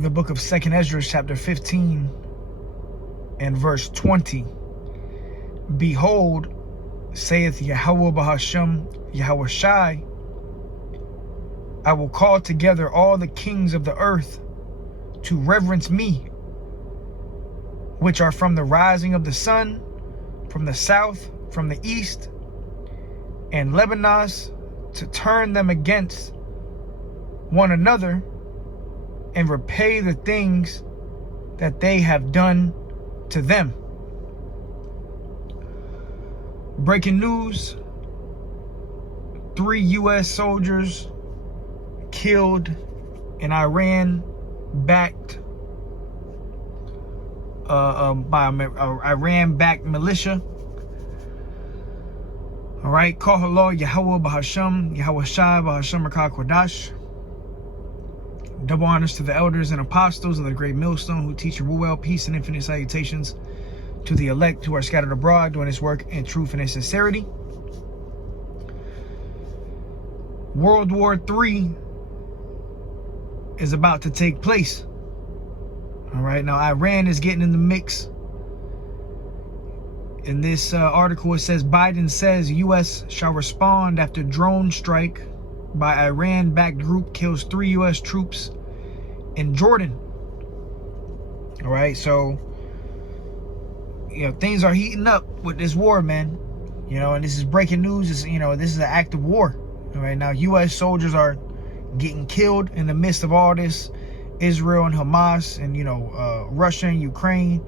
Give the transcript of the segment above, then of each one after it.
the book of 2nd Ezra, chapter 15 and verse 20. Behold, saith Yahweh Bahashem, Yahweh Shai, I will call together all the kings of the earth to reverence me, which are from the rising of the sun, from the south, from the east, and Lebanon, to turn them against one another and repay the things that they have done to them. Breaking news: 3 U.S. soldiers killed in Iran-backed by Iran-backed militia. All right, call hello Yahweh Bahashem, Yahweh Shai Bahashem Rakah Kodash. Double honors to the elders and apostles of the great millstone who teach and rule well. Peace and infinite salutations to the elect who are scattered abroad doing this work in truth and in sincerity. World War III is about to take place. All right, now Iran is getting in the mix. In this article, it says Biden says U.S. shall respond after drone strike by Iran-backed group kills 3 U.S. troops in Jordan. All right, so things are heating up with this war, man. And this is breaking news. This is an act of war. All right, now U.S. soldiers are getting killed in the midst of all this. Israel and Hamas and Russia and Ukraine.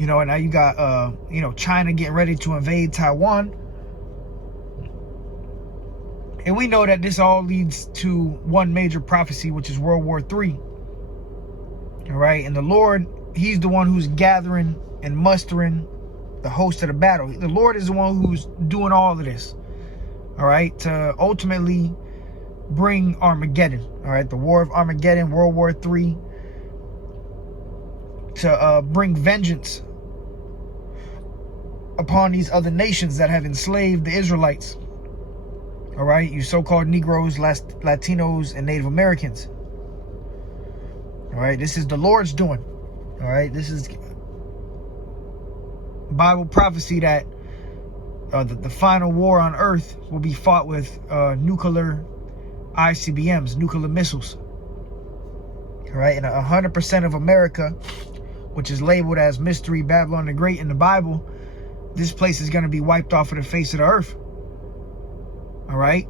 And now you got China getting ready to invade Taiwan. And we know that this all leads to one major prophecy, which is World War III. All right, and the Lord, he's the one who's gathering and mustering the host of the battle. The Lord is the one who's doing all of this, all right, to ultimately bring Armageddon. All right, the war of Armageddon, World War III, to bring vengeance upon these other nations that have enslaved the Israelites. All right, you so-called Negroes, Latinos, and Native Americans. All right, this is the Lord's doing. All right, this is Bible prophecy that the final war on earth will be fought with nuclear ICBMs, nuclear missiles. All right, and 100% of America, which is labeled as Mystery Babylon the Great in the Bible, this place is going to be wiped off of the face of the earth. All right,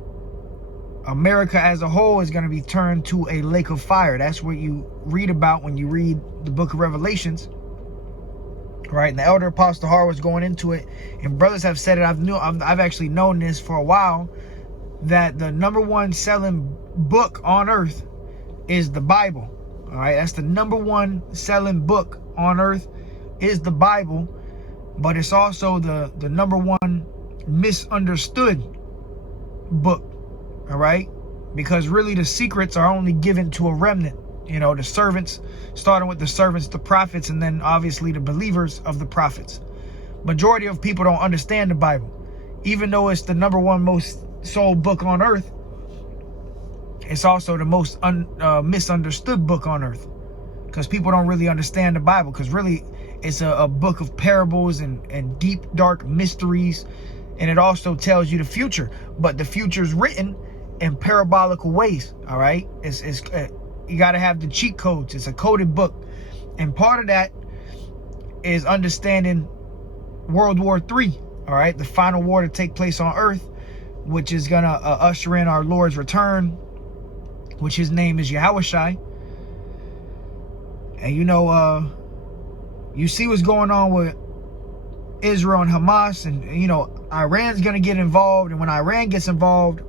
America as a whole is going to be turned to a lake of fire. That's what you read about when you read the book of Revelations. All right, and the elder apostle Har was going into it, and brothers have said it. I've actually known this for a while, that the #1 selling book on earth is the Bible. All right, that's the #1 selling book on earth is the Bible, but it's also the #1 misunderstood book. All right, because really the secrets are only given to a remnant. The servants, starting with the servants, the prophets, and then obviously the believers of the prophets. Majority of people don't understand the Bible, even though it's the #1 most sold book on earth. It's also the most misunderstood book on earth, because people don't really understand the Bible, because really it's a book of parables and deep dark mysteries, and it also tells you the future, but the future is written in parabolical ways. All right, it's you got to have the cheat codes. It's a coded book, and part of that is understanding World War III. All right, the final war to take place on earth, which is gonna usher in our Lord's return, which his name is Yahweh Shai. And you see what's going on with Israel and Hamas, and Iran's gonna get involved, and when Iran gets involved,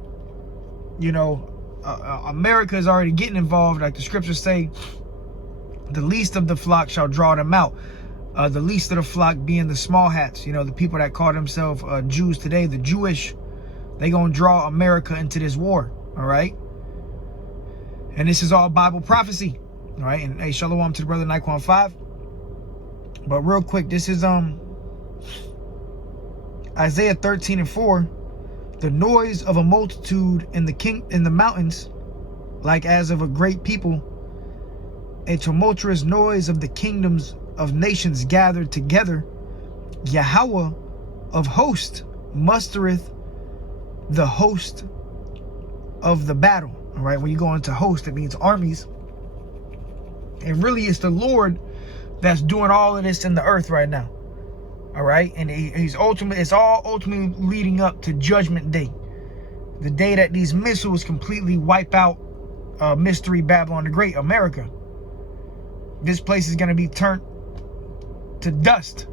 America is already getting involved. Like the scriptures say, the least of the flock shall draw them out. The least of the flock being the small hats, the people that call themselves Jews today, the Jewish. They gonna draw America into this war. All right, and this is all Bible prophecy. All right, and hey, shalom to the brother Nikon 5. But real quick, this is Isaiah 13:4. The noise of a multitude in the mountains, like as of a great people, a tumultuous noise of the kingdoms of nations gathered together, Yahweh of hosts mustereth the host of the battle. All right, when you go into host, it means armies. And really, it's the Lord that's doing all of this in the earth right now. All right, and it's all ultimately leading up to Judgment Day, the day that these missiles completely wipe out Mystery Babylon the Great, America. This place is going to be turned to dust.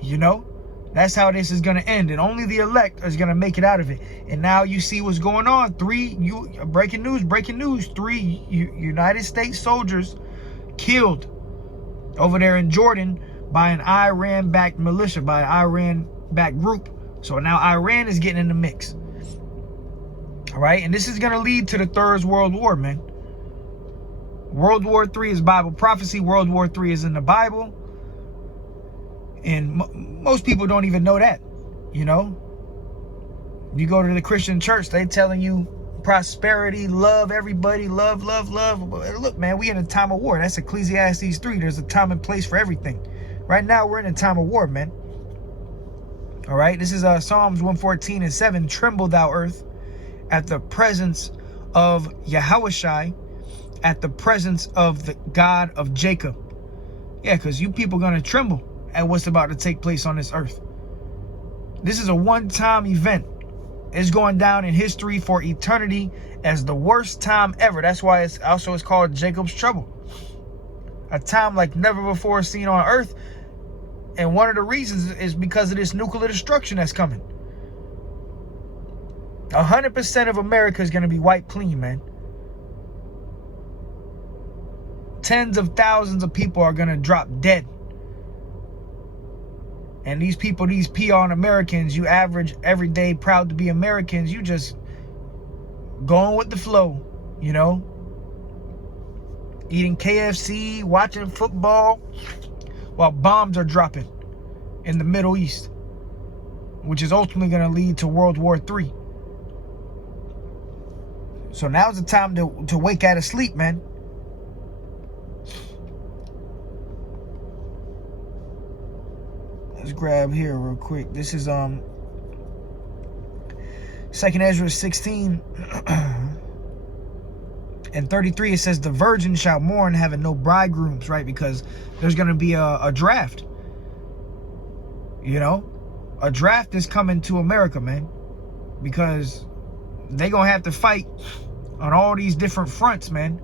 You know, that's how this is going to end, and only the elect is going to make it out of it. And now you see what's going on. Breaking news. 3 United States soldiers killed over there in Jordan by an Iran-backed militia, by an Iran-backed group. So now Iran is getting in the mix. All right, and this is going to lead to the Third World War, man. World War III is Bible prophecy. World War III is in the Bible. And most people don't even know that, you know. You go to the Christian church, they telling you prosperity, love everybody, love. But look, man, we in a time of war. That's Ecclesiastes 3. There's a time and place for everything. Right now, we're in a time of war, man. All right, this is Psalms 114:7. Tremble, thou earth, at the presence of Yahushai, at the presence of the God of Jacob. Yeah, because you people going to tremble at what's about to take place on this earth. This is a one-time event. It's going down in history for eternity as the worst time ever. That's why it's called Jacob's trouble. A time like never before seen on earth. And one of the reasons is because of this nuclear destruction that's coming. 100% of America is going to be wiped clean, man. Tens of thousands of people are going to drop dead. And these people, these Americans, you average, everyday, proud to be Americans, you just going with the flow, you know? Eating KFC, watching football, while bombs are dropping in the Middle East, which is ultimately going to lead to World War III. So now's the time to wake out of sleep, man. Let's grab here real quick. This is 2nd Ezra 16 and 33. It says the virgin shall mourn, having no bridegrooms, right? Because there's going to be a draft. You know, a draft is coming to America, man, because they're going to have to fight on all these different fronts, man.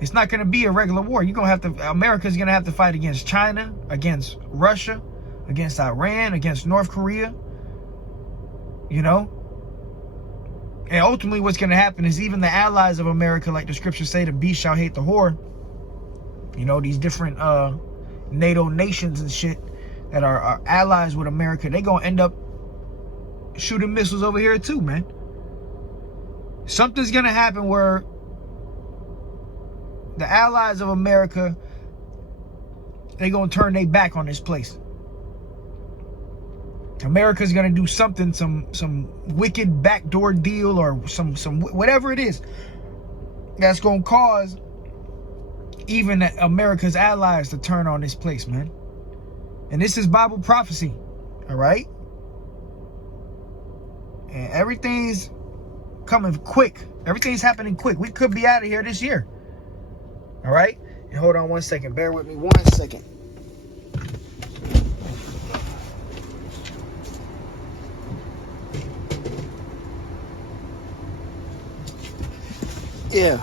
It's not going to be a regular war. America's going to have to fight against China, against Russia, against Iran, against North Korea, you know. And ultimately what's going to happen is even the allies of America, like the scriptures say, the beast shall hate the whore. You know, these different NATO nations and shit that are allies with America, they going to end up shooting missiles over here too, man. Something's going to happen where the allies of America, they going to turn their back on this place. America's gonna do something, some wicked backdoor deal or some whatever it is that's gonna cause even America's allies to turn on this place, man. And this is Bible prophecy, all right? And everything's coming quick. Everything's happening quick. We could be out of here this year, all right? And hold on 1 second. Bear with me 1 second. Yeah,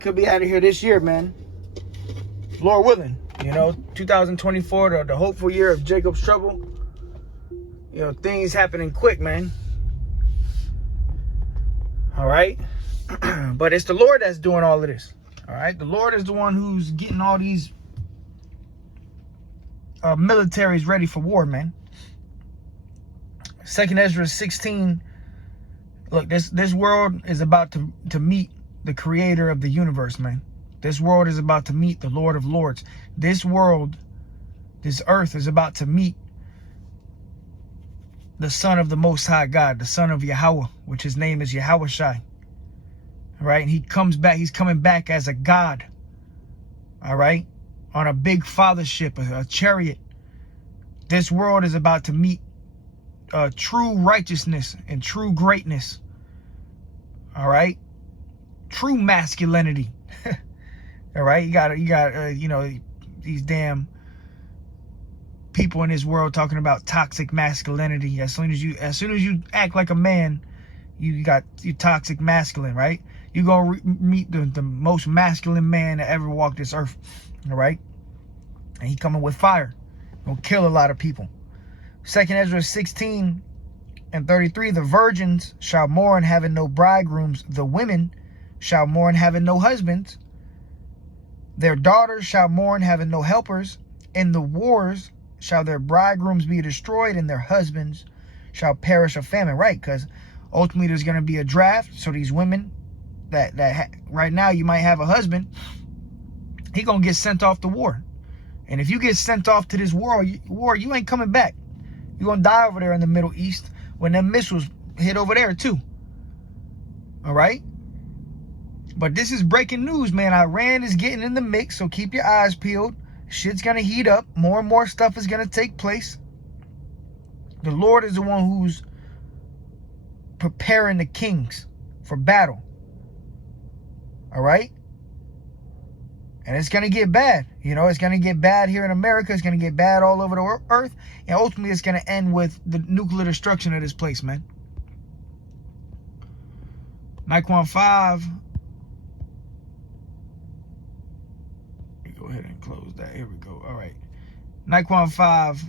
could be out of here this year, man. Lord willing, you know, 2024, the hopeful year of Jacob's trouble. You know, things happening quick, man. All right, but it's the Lord that's doing all of this. All right, the Lord is the one who's getting all these militaries ready for war, man. 2nd Ezra 16. Look, this world is about to meet the creator of the universe, man. This world is about to meet the Lord of Lords. This world, this earth is about to meet the Son of the Most High God, the Son of Yahweh, which his name is Yahushai. Right? And he comes back, he's coming back as a God. all right, on a big fathership, a chariot. This world is about to meet true righteousness and true greatness, all right, true masculinity. All right, you got you know, these damn people in this world talking about toxic masculinity. As soon as you act like a man, you toxic masculine, right? You gonna meet the most masculine man that ever walked this earth, all right? And he coming with fire, gonna kill a lot of people. 2nd Ezra 16:33, the virgins shall mourn having no bridegrooms, the women shall mourn having no husbands, their daughters shall mourn having no helpers. In the wars shall their bridegrooms be destroyed, and their husbands shall perish of famine. Right, because ultimately there's going to be a draft. So these women that right now you might have a husband, he going to get sent off to war. And if you get sent off to this war, you ain't coming back. You're going to die over there in the Middle East when them missiles hit over there too. All right? But this is breaking news, man. Iran is getting in the mix, so keep your eyes peeled. Shit's going to heat up. More and more stuff is going to take place. The Lord is the one who's preparing the kings for battle. All right? And it's going to get bad. You know, it's going to get bad here in America. It's going to get bad all over the earth. And ultimately, it's going to end with the nuclear destruction of this place, man. Naquan 5. Go ahead and close that. Here we go. All right. Naquan 5.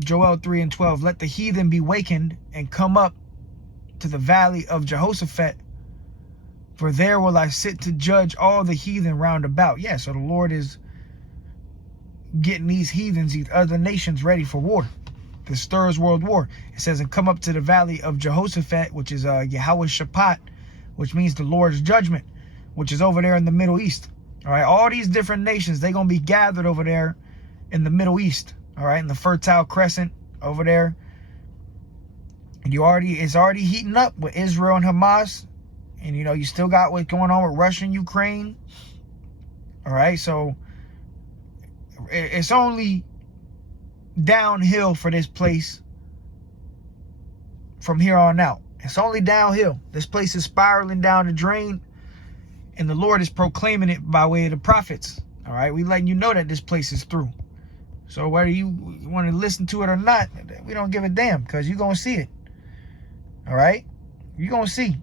Joel 3:12. Let the heathen be wakened and come up to the valley of Jehoshaphat. For there will I sit to judge all the heathen round about. Yeah, so the Lord is getting these heathens, these other nations ready for war. This stirs world war. It says, and come up to the valley of Jehoshaphat, which is Yahweh-Shaphat, which means the Lord's judgment, which is over there in the Middle East. All right, all these different nations, they're going to be gathered over there in the Middle East. All right, in the Fertile Crescent over there. And it's already heating up with Israel and Hamas. And, you know, you still got what's going on with Russia and Ukraine. All right, so it's only downhill for this place from here on out. It's only downhill. This place is spiraling down the drain, and the Lord is proclaiming it by way of the prophets. All right, we letting you know that this place is through. So whether you want to listen to it or not, we don't give a damn, because you're going to see it. All right, you're going to see.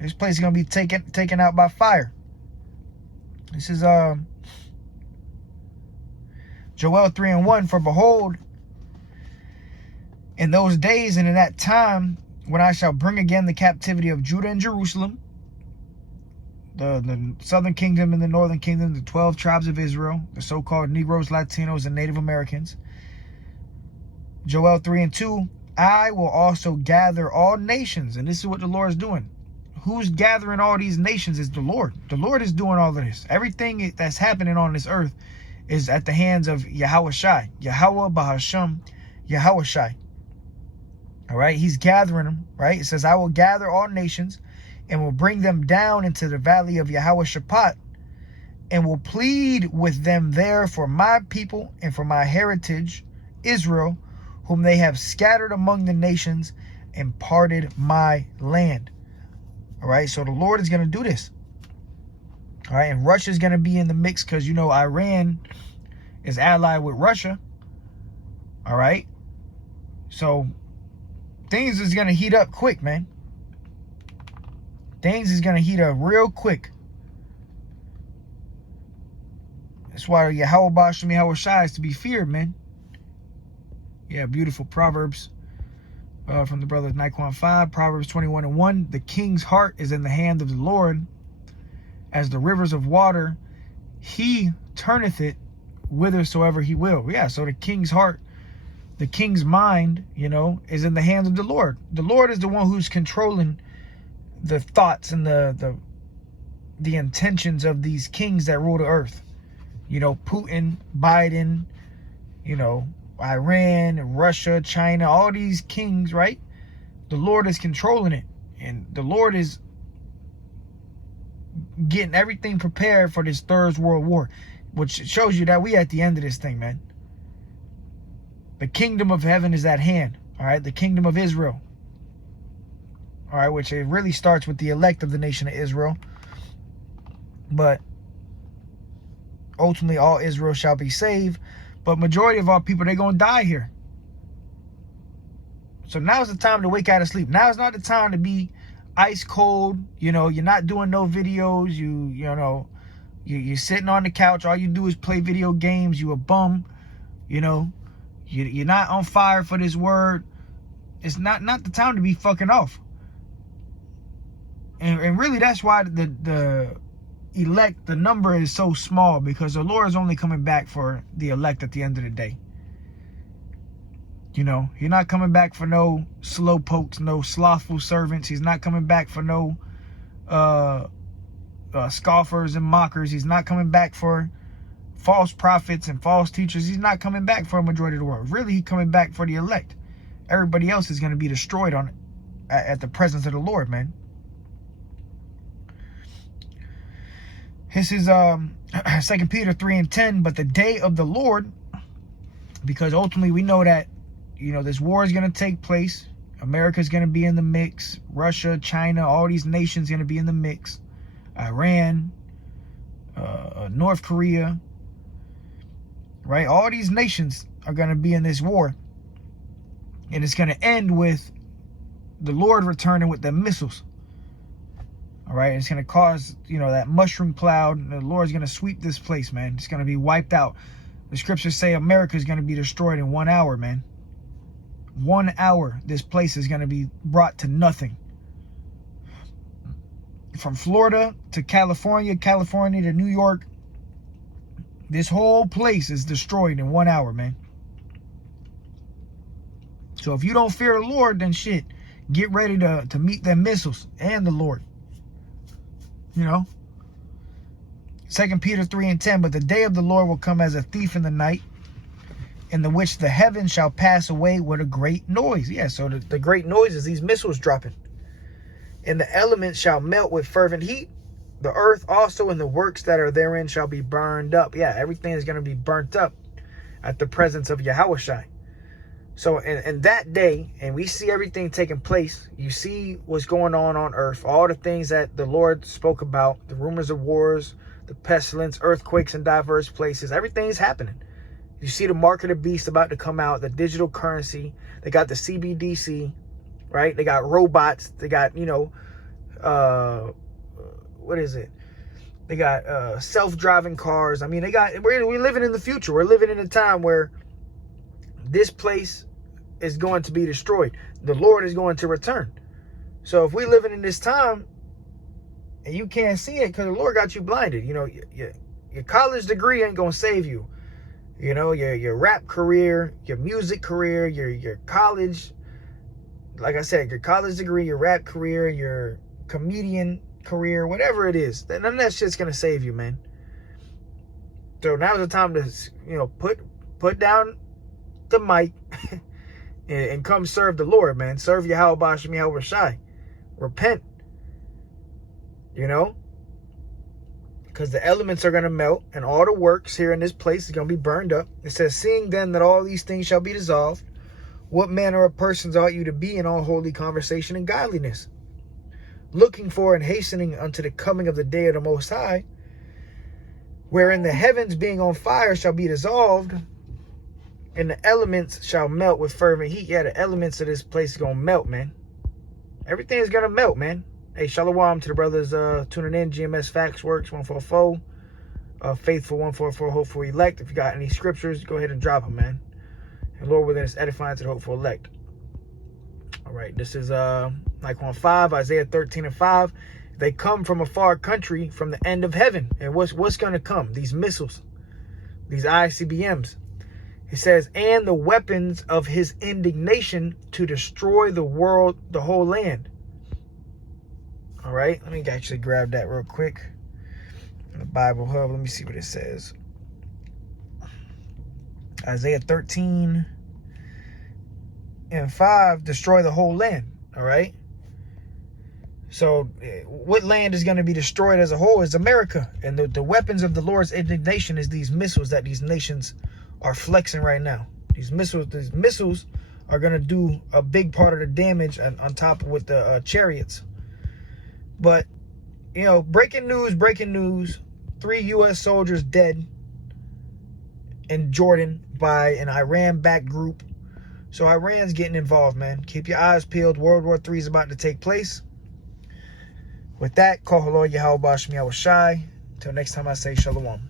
This place is going to be taken out by fire. This is Joel 3:1. For behold, in those days and in that time, when I shall bring again the captivity of Judah and Jerusalem, the southern kingdom and the northern kingdom, the 12 tribes of Israel, the so-called Negroes, Latinos, and Native Americans. Joel 3:2, I will also gather all nations. And this is what the Lord is doing. Who's gathering all these nations is the Lord. The Lord is doing all of this. Everything that's happening on this earth is at the hands of Yahweh Shai. Yahweh Bahasham, Yahweh Shai. All right, he's gathering them, right? It says, I will gather all nations and will bring them down into the valley of Yahweh Shaphat and will plead with them there for my people and for my heritage, Israel, whom they have scattered among the nations and parted my land. All right, so the Lord is going to do this. All right, and Russia is going to be in the mix because, you know, Iran is allied with Russia. All right, so things is going to heat up quick, man. Things is going to heat up real quick. That's why Yahweh Bashem Yahweh Shai is to be feared, man. Yeah, beautiful Proverbs. From the brothers Naquan 5, Proverbs 21:1. The king's heart is in the hand of the Lord, as the rivers of water. He turneth it whithersoever he will. Yeah, so the king's heart, the king's mind, you know, is in the hands of the Lord. The Lord is the one who's controlling the thoughts and the intentions of these kings that rule the earth. You know, Putin, Biden, you know, Iran, Russia, China, all these kings, right? The Lord is controlling it. And the Lord is getting everything prepared for this third world war, which shows you that we at the end of this thing, man. The kingdom of heaven is at hand. All right, the kingdom of Israel. All right, which it really starts with the elect of the nation of Israel. But ultimately, all Israel shall be saved. But majority of our people, they're going to die here. So now's the time to wake out of sleep. Now is not the time to be ice cold. You know, you're not doing no videos. You're sitting on the couch. All you do is play video games. You a bum. You know, you're not on fire for this word. It's not the time to be fucking off. And really, that's why the elect, the number is so small, because the Lord is only coming back for the elect at the end of the day. You know, He's not coming back for no slow pokes, no slothful servants. He's not coming back for no scoffers and mockers. He's not coming back for false prophets and false teachers. He's not coming back for a majority of the world. Really, He's coming back for the elect. Everybody else is going to be destroyed at the presence of the Lord, man. This is 2 Peter 3:10. But the day of the Lord, because ultimately we know that, you know, this war is going to take place. America's going to be in the mix. Russia, China, all these nations going to be in the mix. Iran, North Korea, right? All these nations are going to be in this war. And it's going to end with the Lord returning with the missiles. All right, it's going to cause, you know, that mushroom cloud. The Lord's going to sweep this place, man. It's going to be wiped out. The scriptures say America is going to be destroyed in 1 hour, man. 1 hour, this place is going to be brought to nothing. From Florida to California, California to New York, this whole place is destroyed in 1 hour, man. So if you don't fear the Lord, then shit, get ready to meet them missiles and the Lord. You know, 2 Peter 3:10. But the day of the Lord will come as a thief in the night, in the which the heavens shall pass away with a great noise. Yeah, so the great noise is these missiles dropping. And the elements shall melt with fervent heat. The earth also and the works that are therein shall be burned up. Yeah, everything is going to be burnt up at the presence of Yahushua. So in that day, and we see everything taking place, you see what's going on earth, all the things that the Lord spoke about, the rumors of wars, the pestilence, earthquakes in diverse places, everything's happening. You see the mark of the beast about to come out, the digital currency, they got the CBDC, right? They got robots, they got, you know, what is it? They got self-driving cars. I mean, we're living in the future. We're living in a time where this place is going to be destroyed. The Lord is going to return. So if we're living in this time and you can't see it because the Lord got you blinded, you know, your college degree ain't going to save you. You know, your rap career, your music career, your college, like I said, your college degree, your rap career, your comedian career, whatever it is, none of that shit's going to save you, man. So now's the time to, you know, put down the mic and come serve the Lord, man. Serve Yahweh Bashem Yahweh Shai. Repent. You know? Because the elements are going to melt and all the works here in this place is going to be burned up. It says, seeing then that all these things shall be dissolved, what manner of persons ought you to be in all holy conversation and godliness, looking for and hastening unto the coming of the day of the Most High, wherein the heavens being on fire shall be dissolved, and the elements shall melt with fervent heat. Yeah, the elements of this place is going to melt, man. Everything is going to melt, man. Hey, shalom to the brothers tuning in. GMS Facts Works 144. Faithful 144, hopeful elect. If you got any scriptures, go ahead and drop them, man. And Lord, within us edifying to the hopeful elect. All right, this is like 1:5, Isaiah 13:5. They come from a far country, from the end of heaven. And what's going to come? These missiles, these ICBMs. It says, and the weapons of his indignation to destroy the world, the whole land. All right, let me actually grab that real quick. In the Bible Hub, let me see what it says. Isaiah 13:5, destroy the whole land. All right. So what land is going to be destroyed as a whole is America. And the weapons of the Lord's indignation is these missiles that these nations are flexing right now. These missiles are going to do a big part of the damage on top of with the chariots. But, you know, breaking news. 3 U.S. soldiers dead in Jordan by an Iran-backed group. So Iran's getting involved, man. Keep your eyes peeled. World War III is about to take place. With that, call hello, Yahweh Bashmi Awashai. Until next time I say shalom.